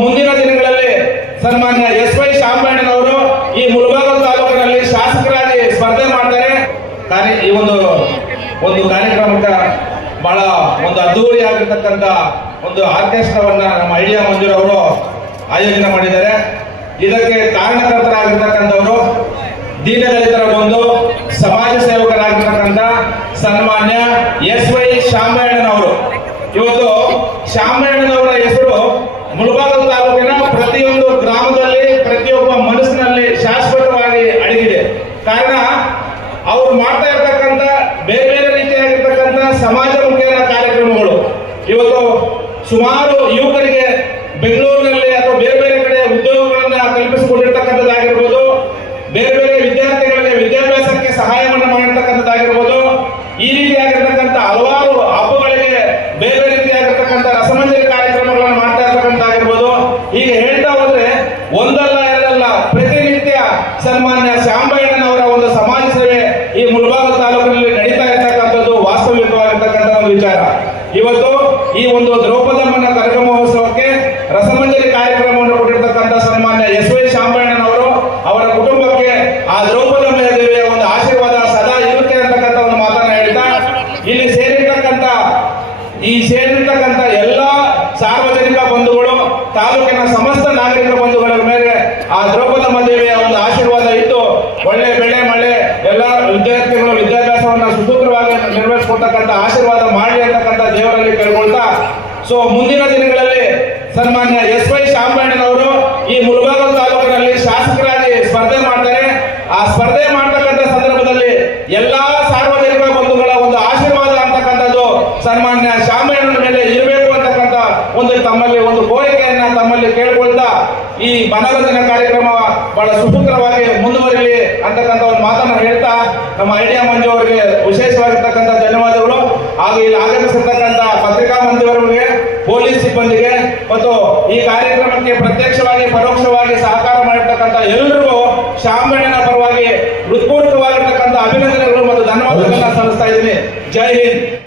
ಮುಂದಿನ ದಿನಗಳಲ್ಲಿ ಸನ್ಮಾನ್ಯ ಎಸ್.ವೈ. ಶಾಮಣ್ಣನವರು ಈ ಮುಳಬಾಗಿಲು ತಾಲೂಕಿನಲ್ಲಿ ಶಾಸಕರಾಗಿ ಸ್ಪರ್ಧೆ ಮಾಡ್ತಾರೆ. ಈ ಒಂದು ಕಾರ್ಯಕ್ರಮಕ್ಕೆ ಬಹಳ ಒಂದು ಅದ್ದೂರಿಯಾಗಿರ್ತಕ್ಕಂಥ ಒಂದು ಆರ್ಕೆಸ್ಟ್ರಾವನ್ನ ನಮ್ಮ ಐಡಿಯಾ ಮಂಜೂರವರು ಆಯೋಜನೆ ಮಾಡಿದ್ದಾರೆ. ಇದಕ್ಕೆ ಕಾರಣಕರ್ತರಾಗಿರ್ತಕ್ಕಂಥವರು ದೀನದಲಿತರ ಒಂದು ಸಮಾಜ ಸೇವಕರಾಗಿರ್ತಕ್ಕಂಥ ಸನ್ಮಾನ್ಯ ಎಸ್.ವೈ. ಶಾಮಣ್ಣನವರು. ಇವತ್ತು ಶಾಮಣ್ಣನವರ ಹೆಸರು ಮುಳಬಾಗಿಲು ತಾಲೂಕಿನ ಪ್ರತಿಯೊಂದು ಗ್ರಾಮದಲ್ಲಿ ಪ್ರತಿಯೊಬ್ಬ ಮನಸ್ಸಿನಲ್ಲಿ ಶಾಶ್ವತವಾಗಿ ಅಡಗಿದೆ. ಕಾರಣ ಅವರು ಮಾಡ್ತಾ ಇರ್ತಕ್ಕಂಥ ಬೇರೆ ಬೇರೆ ರೀತಿಯಾಗಿರ್ತಕ್ಕಂಥ ಸಮಾಜಮುಖಿಯ ಕಾರ್ಯಕ್ರಮಗಳು ಇವತ್ತು ಸುಮಾರು ಯುವಕರಿಗೆ ಬೆಂಗಳೂರಿನಲ್ಲಿ ಅಥವಾ ಬೇರೆ ಬೇರೆ ಕಡೆ ಉದ್ಯೋಗಗಳನ್ನ ಕಲ್ಪಿಸಿಕೊಂಡಿರ್ತಕ್ಕಂಥದ್ದಾಗಿರ್ಬೋದು, ಬೇರೆ ಬೇರೆ ವಿದ್ಯಾರ್ಥಿಗಳಿಗೆ ವಿದ್ಯಾಭ್ಯಾಸಕ್ಕೆ ಸಹಾಯವನ್ನು ಮಾಡಿರ್ತಕ್ಕಂಥದ್ದಾಗಿರ್ಬೋದು, ಈ ರೀತಿಯಾಗಿರ್ತಕ್ಕಂಥ ಹಲವಾರು ಹಬ್ಬಗಳಿಗೆ ಬೇರೆ ಬೇರೆ ರೀತಿಯಾಗಿರ್ತಕ್ಕಂಥ ರಸಮಂಜರಿ ಕಾರ್ಯಕ್ರಮಗಳನ್ನು ಮಾಡ್ತಾ ಇರ್ತಕ್ಕಂಥದ್ದಾಗಿರ್ಬೋದು. ಹೀಗೆ ಹೇಳ್ತಾ ಹೋದ್ರೆ ಒಂದಲ್ಲ ಎರಡಲ್ಲ ಪ್ರತಿನಿತ್ಯ ಸನ್ಮಾನ್ಯ ಶಾಮಣ್ಣನವರ ಒಂದು ಸಮಾಜ ಸೇವೆ ಈ ಮುಳಬಾಗಿಲು ತಾಲೂಕಿನಲ್ಲಿ ನಡೀತಾ ಇರ್ತಕ್ಕಂಥದ್ದು ವಾಸ್ತವಿಕವಾಗಿರ್ತಕ್ಕಂಥ ಒಂದು ವಿಚಾರ. ಇವತ್ತು ಈ ಒಂದು ದ್ರೌಪದಮ್ಮನ ಕರಗ ಮಹೋತ್ಸವಕ್ಕೆ ರಸಮಂಜರಿ ಕಾರ್ಯಕ್ರಮವನ್ನು ಕೊಟ್ಟಿರ್ತಕ್ಕಂಥ ಸನ್ಮಾನ್ಯ ಎಸ್.ವೈ. ಶಾಮಣ್ಣನವರು ಅವರ ಕುಟುಂಬಕ್ಕೆ ಆ ದ್ರೌಪದಮ್ಮ ದೇವಿಯ ಒಂದು ಆಶೀರ್ವಾದ ಸದಾ ಇರುತ್ತೆ ಅಂತಕ್ಕಂಥ ಒಂದು ಮಾತನ್ನ ಹೇಳ್ತಾ, ಇಲ್ಲಿ ಸೇರಿರ್ತಕ್ಕಂಥ ಎಲ್ಲ ಸಾರ್ವಜನಿಕ ಬಂಧುಗಳು, ತಾಲೂಕಿನ ಸಮಸ್ತ ನಾಗರಿಕ ಬಂಧುಗಳ ಮೇಲೆ ಆ ದ್ರೌಪದಮ್ಮ ದೇವಿಯ ಒಂದು ಆಶೀರ್ವಾದ ಇದ್ದು ಒಳ್ಳೆ ಬೆಳೆ ಮಳೆ ಎಲ್ಲ ವಿದ್ಯಾರ್ಥಿಗಳು ವಿದ್ಯಾಭ್ಯಾಸವನ್ನ ಸುಸೂತ್ರವಾಗಿ ನಿರ್ವಹಿಸಿಕೊಡ್ತಕ್ಕಂಥ ಆಶೀರ್ವಾದ ಮಾಡಲಿ ಅಂತಕ್ಕಂಥ ದೇವರಲ್ಲಿ ಕೇಳ್ಕೊಳ್ತಾ, ಮುಂದಿನ ದಿನಗಳಲ್ಲಿ ಸನ್ಮಾನ್ಯ ಎಸ್.ವೈ. ಶಾಮಣ್ಣನವರು ಈ ಮುಳಬಾಗಿಲು ತಾಲೂಕಿನಲ್ಲಿ ಶಾಸಕರಾಗಿ ಸ್ಪರ್ಧೆ ಮಾಡ್ತಾರೆ. ಆ ಸ್ಪರ್ಧೆ ಮಾಡ್ತಕ್ಕಂಥ ಸಂದರ್ಭದಲ್ಲಿ ಎಲ್ಲಾ ಸಾರ್ವಜನಿಕ ಬಂಧುಗಳ ಒಂದು ಆಶೀರ್ವಾದ ಅಂತಕ್ಕಂಥದ್ದು ಸನ್ಮಾನ್ಯ ಶಾಮಣ್ಣನ ಮೇಲೆ ಇರಬೇಕು ಅಂತಕ್ಕಂಥ ತಮ್ಮಲ್ಲಿ ಒಂದು ಕೋರಿಕೆಯನ್ನ ತಮ್ಮಲ್ಲಿ ಕೇಳ್ಕೊಳ್ತಾ, ಈ ಮನರಂಜನಾ ಕಾರ್ಯಕ್ರಮ ಬಹಳ ಸುಸೂತ್ರವಾಗಿ ಮುಂದುವರಿಲಿ ಅಂತಕ್ಕಂಥ ಒಂದು ಮಾತನ್ನು ಹೇಳ್ತಾ, ನಮ್ಮ ಐಡಿಯಾ ಮಂಜು ಅವರಿಗೆ ವಿಶೇಷವಾಗಿರ್ತಕ್ಕಂಥ ಧನ್ಯವಾದಗಳು. ಹಾಗೂ ಇಲ್ಲಿ ಆಗಮಿಸಿರ್ತಕ್ಕಂಥ ಪತ್ರಿಕಾ ಮಂದಿಯವರಿಗೆ, ಪೊಲೀಸ್ ಸಿಬ್ಬಂದಿಗೆ ಮತ್ತು ಈ ಕಾರ್ಯಕ್ರಮಕ್ಕೆ ಪ್ರತ್ಯಕ್ಷವಾಗಿ ಪರೋಕ್ಷವಾಗಿ ಸಹಕಾರ ಮಾಡಿರ್ತಕ್ಕಂಥ ಎಲ್ಲರಿಗೂ ಶಾಮಣ್ಣನ ಪರವಾಗಿ ಹೃತ್ಪೂರ್ವಕವಾಗಿರ್ತಕ್ಕಂಥ ಅಭಿನಂದನೆಗಳು ಮತ್ತು ಧನ್ಯವಾದಗಳನ್ನ ಸಲ್ಲಿಸ್ತಾ ಇದ್ದೀನಿ. ಜೈ ಹಿಂದ್.